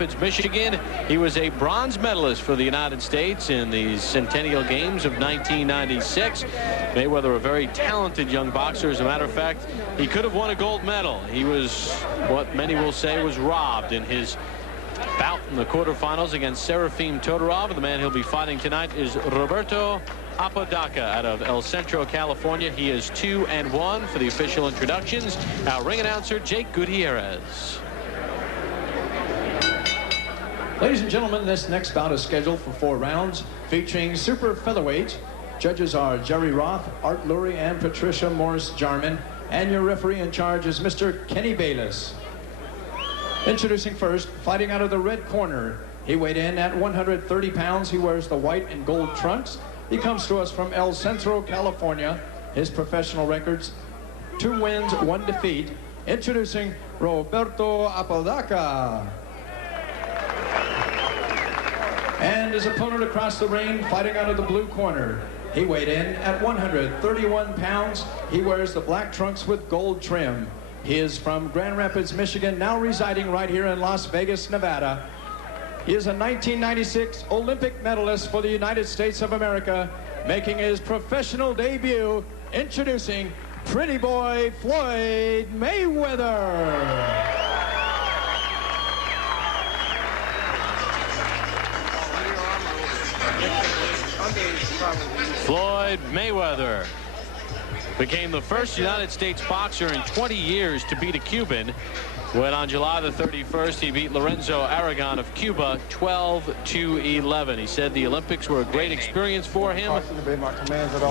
Rapids, Michigan. He was a bronze medalist for the United States in the Centennial Games of 1996. Mayweather, a very talented young boxer. As a matter of fact, he could have won a gold medal. He was what many will say was robbed in his bout in the quarterfinals against Serafim Todorov. The man he'll be fighting tonight is Roberto Apodaca out of El Centro, California. He is 2-1 for the official introductions. Our ring announcer, Jake Gutierrez. Ladies and gentlemen, this next bout is scheduled for 4 rounds, featuring super featherweight. Judges are Jerry Roth, Art Lurie, and Patricia Morris-Jarman. And your referee in charge is Mr. Kenny Bayless. Introducing first, fighting out of the red corner. He weighed in at 130 pounds. He wears the white and gold trunks. He comes to us from El Centro, California. His professional records, 2 wins, 1 defeat. Introducing Roberto Apodaca. And his opponent across the ring, fighting out of the blue corner. He weighed in at 131 pounds. He wears the black trunks with gold trim. He is from Grand Rapids, Michigan, now residing right here in Las Vegas, Nevada. He is a 1996 Olympic medalist for the United States of America, making his professional debut, introducing Pretty Boy Floyd Mayweather. Floyd Mayweather became the first United States boxer in 20 years to beat a Cuban when on July the 31st he beat Lorenzo Aragon of Cuba 12-11. He said the Olympics were a great experience for him.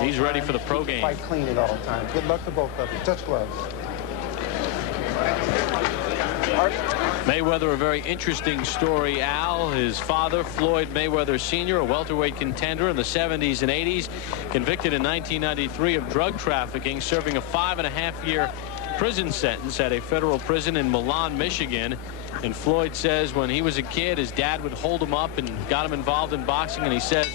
He's ready for the pro game. Fight clean at all times. Good luck to both of you. Touch gloves. Mayweather, a very interesting story, Al. His father, Floyd Mayweather, Sr., a welterweight contender in the 70s and 80s, convicted in 1993 of drug trafficking, serving a 5.5-year prison sentence at a federal prison in Milan, Michigan. And Floyd says when he was a kid, his dad would hold him up and got him involved in boxing. And he says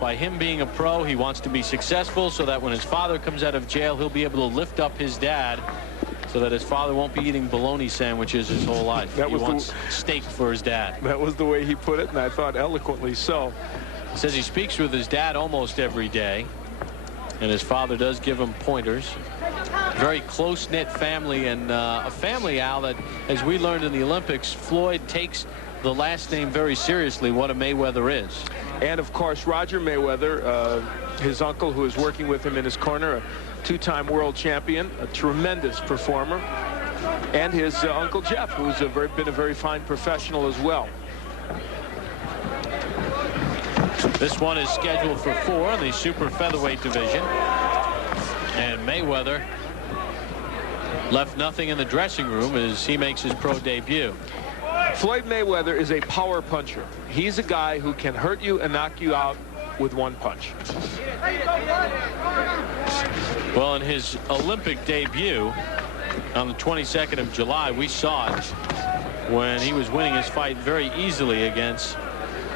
by him being a pro, he wants to be successful so that when his father comes out of jail, he'll be able to lift up his dad so that his father won't be eating bologna sandwiches his whole life. He wants steak for his dad. That was the way he put it, and I thought eloquently so. He says he speaks with his dad almost every day, and his father does give him pointers. Very close-knit family, and a family, Al, that, as we learned in the Olympics, Floyd takes the last name very seriously, what a Mayweather is. And, of course, Roger Mayweather, his uncle, who is working with him in his corner, a 2-time world champion, a tremendous performer, and his Uncle Jeff, who's been a very fine professional as well. This one is scheduled for 4 in the super featherweight division. And Mayweather left nothing in the dressing room as he makes his pro debut. Floyd Mayweather is a power puncher. He's a guy who can hurt you and knock you out with 1 punch. Well, in his Olympic debut on the 22nd of July, we saw it when he was winning his fight very easily against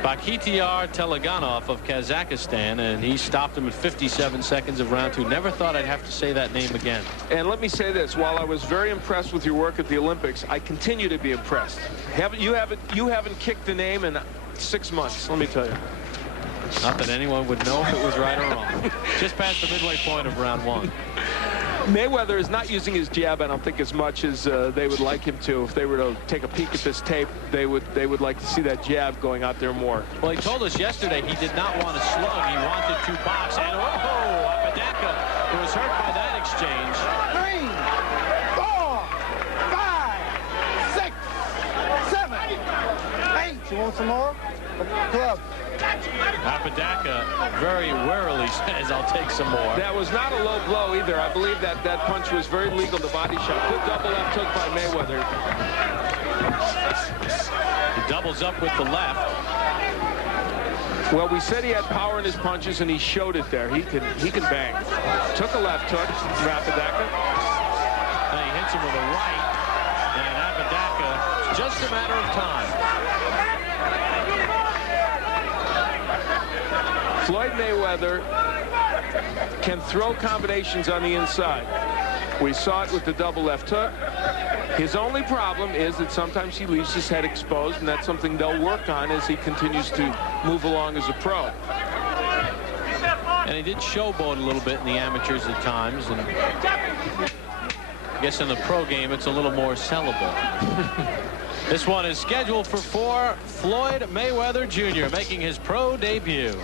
Bakhtiar Teleganov of Kazakhstan, and he stopped him at 57 seconds of round 2. Never thought I'd have to say that name again. And let me say this, while I was very impressed with your work at the Olympics, I continue to be impressed. You haven't kicked the name in 6 months, let me tell you. Not that anyone would know if it was right or wrong. Just past the midway point of round 1. Mayweather is not using his jab, I don't think, as much as they would like him to. If they were to take a peek at this tape, they would like to see that jab going out there more. Well, he told us yesterday he did not want to slug. He wanted to box. And Apodaca was hurt by that exchange. 3, 4, 5, 6, 7, 8. You want some more? Club. Apodaca very warily says, I'll take some more. That was not a low blow either. I believe that punch was very legal, the body shot. Good double left hook by Mayweather. He doubles up with the left. Well, we said he had power in his punches, and he showed it there. He can bang. Took a left hook from Apodaca. And he hits him with a right. And Apodaca, it's just a matter of time. Floyd Mayweather can throw combinations on the inside. We saw it with the double left hook. His only problem is that sometimes he leaves his head exposed, and that's something they'll work on as he continues to move along as a pro. And he did showboat a little bit in the amateurs at times, and I guess in the pro game it's a little more sellable. This one is scheduled for 4. Floyd Mayweather Jr. making his pro debut.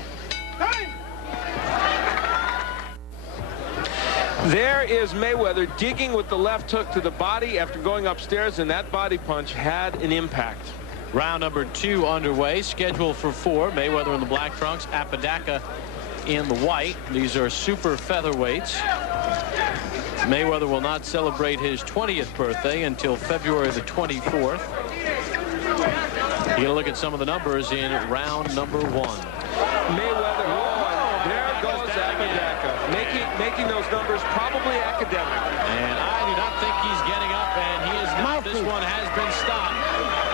There is Mayweather digging with the left hook to the body after going upstairs, and that body punch had an impact. Round number 2 underway, scheduled for 4. Mayweather in the black trunks, Apodaca in the white. These are super featherweights. Mayweather will not celebrate his 20th birthday until February the 24th. You get a look at some of the numbers in round number 1. Mayweather, there goes Apodaca, making those numbers probably academic. And I do not think he's getting up, and he is not. This one has been stopped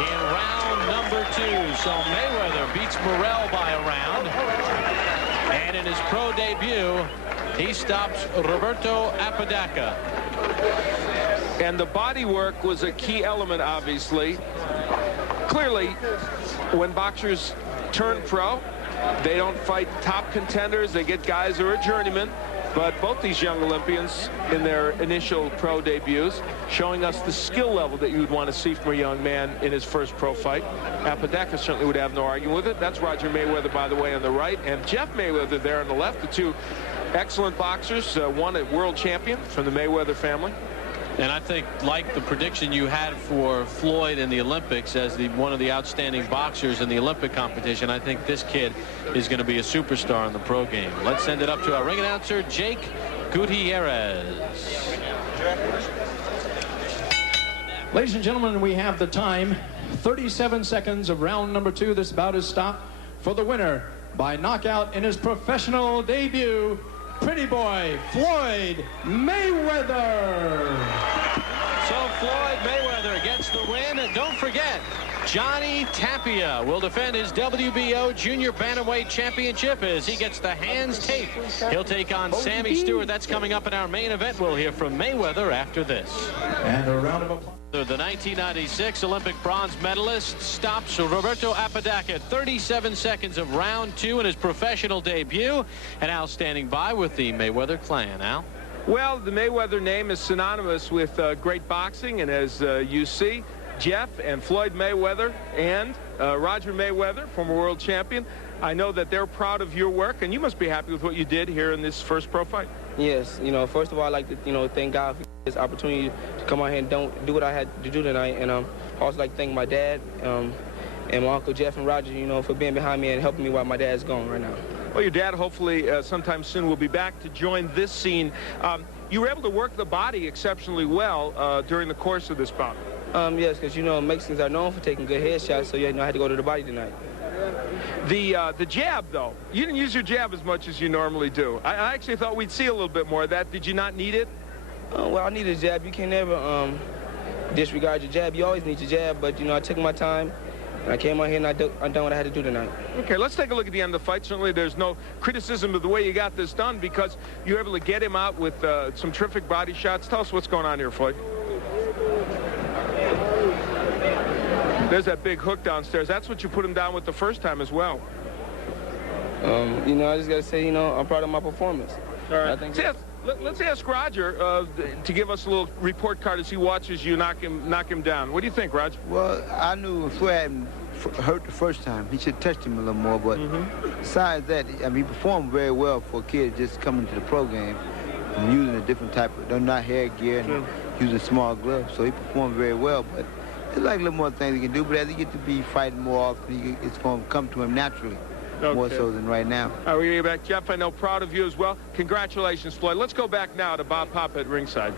in round number 2. So Mayweather beats Morrell by a round. And in his pro debut, he stops Roberto Apodaca. And the body work was a key element, obviously. Clearly, when boxers turn pro, they don't fight top contenders. They get guys who are journeymen. But both these young Olympians in their initial pro debuts showing us the skill level that you would want to see from a young man in his first pro fight. Apodaca certainly would have no argument with it. That's Roger Mayweather, by the way, on the right, and Jeff Mayweather there on the left. The two excellent boxers, one a world champion from the Mayweather family. And I think, like the prediction you had for Floyd in the Olympics as one of the outstanding boxers in the Olympic competition, I think this kid is going to be a superstar in the pro game. Let's send it up to our ring announcer, Jake Gutierrez. Ladies and gentlemen, we have the time. 37 seconds of round number 2. This bout is stopped for the winner by knockout in his professional debut, Pretty Boy Floyd Mayweather. So Floyd Mayweather gets the win. And don't forget, Johnny Tapia will defend his WBO Junior Bantamweight Championship as he gets the hands taped. He'll take on Sammy Steward. That's coming up in our main event. We'll hear from Mayweather after this. And a round of applause. The 1996 Olympic bronze medalist stops Roberto Apodaca at 37 seconds of round 2 in his professional debut. And Al standing by with the Mayweather clan. Al? Well, the Mayweather name is synonymous with great boxing, and as you see, Jeff and Floyd Mayweather and Roger Mayweather, former world champion, I know that they're proud of your work, and you must be happy with what you did here in this first pro fight. Yes, first of all, I'd like to, thank God for this opportunity to come out here and do what I had to do tonight. And I also like to thank my dad and my Uncle Jeff and Roger, for being behind me and helping me while my dad's gone right now. Well, your dad hopefully sometime soon will be back to join this scene. You were able to work the body exceptionally well during the course of this bout. Yes, because, Mexicans are known for taking good headshots, so, I had to go to the body tonight. The jab, though, you didn't use your jab as much as you normally do. I actually thought we'd see a little bit more of that. Did you not need it? Well, I needed a jab. You can never disregard your jab. You always need your jab, but, I took my time. I came out here and I done what I had to do tonight. Okay, let's take a look at the end of the fight. Certainly there's no criticism of the way you got this done because you were able to get him out with some terrific body shots. Tell us what's going on here, Floyd. There's that big hook downstairs. That's what you put him down with the first time as well. I just got to say, I'm proud of my performance. All right. Let's ask Roger to give us a little report card as he watches you knock him down. What do you think, Roger? Well, I knew Floyd hadn't hurt the first time. He should have touched him a little more. But besides that, he performed very well for a kid just coming to the pro game and using a different type of, not hair gear and using small gloves. So he performed very well. But there's like a little more things he can do. But as he gets to be fighting more often, it's going to come to him naturally. Okay. More so than right now. All right, we're going to get back. Jeff, I know, proud of you as well. Congratulations, Floyd. Let's go back now to Bob Pop at ringside.